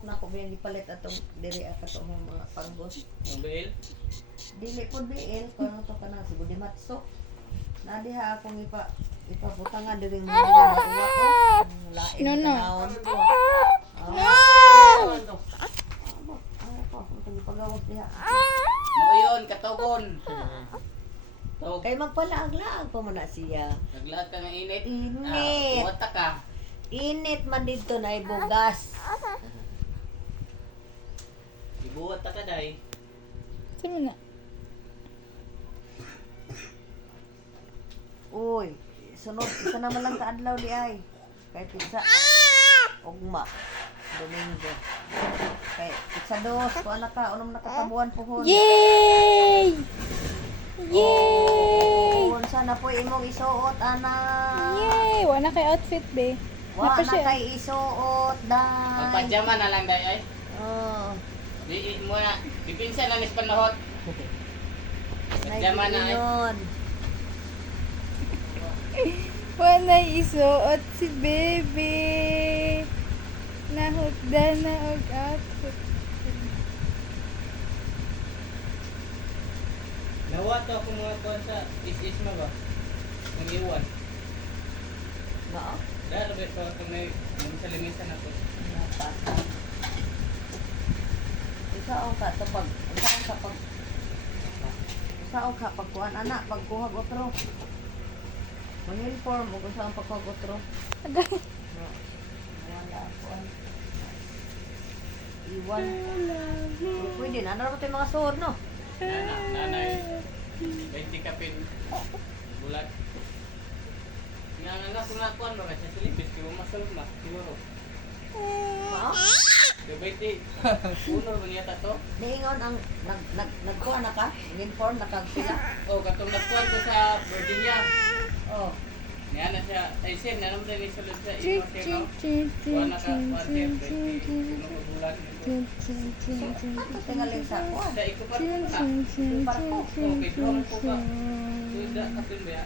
Na ko bilang gipalit atong diri atong mga panggos. Ang biil? Dili po biil kung ano to kana siguro di matso. Na diha akong ipabutangan diri mo diri na uwa ko. Lain No, no. tanawon ko. Ano po, kung ipagawas diha. Mao yun, katugon. Tog. Kay magpalaag-laag pa man na siya. Naglahat ka ng init. Init. Buwata ka. Init man dito na ibugas. Ibuwat ka day. Saan mo na? Uy, sunod isa naman lang kaadlaw di ay. Kay pizza. Ugma. Domingo. Kay pizza dos ko anak ka unong nakatabuan pohon. Yay! Yay! Pohon sana po imong isuot ana. Yay! Wala kay outfit, be. Wa Napa na siya. kay isuot dai. Magpajama na lang day ay. Oh. Di mo na. Dipinsa na nis panahot. Pajama na ay. Yun. Wala isuot si baby. Nahugda na og outfit. Nawa to ako mga kuwan sa is mo ba? Ang iwan. Nga. Dahil ba ito kung may sa limisan ako. Isaon ka to pag isaon ka pag isaon ka pagkuhan anak pagkuha otro. Mag-inform ug usaon pagkuha otro. Agay. Wala kuan. Iwan. Pwede na ano naman mga suod no. Nanay. 20 kapin. Bulat. Nga kung nakuan ba kasi silipis kung masulog na siguro. Mao? Kabay uno ba niya to? Niingon ang nagkuha na ka? Inform nakagpila. Oh, katong nakuan ko sa Virginia. Oh. Niya na siya. Ay sin na naman din sulod sa Ching, imo ching, no. ching, Kuha ching, na ka ching, kuan ching, ching, ching, uno bulat. ching, ching, ching, ching, Ano tingaling sa kuan? Sa iko pa ching, na. ching, ching, Okay, ching, doon ko ka. ching. Suda kapin ba?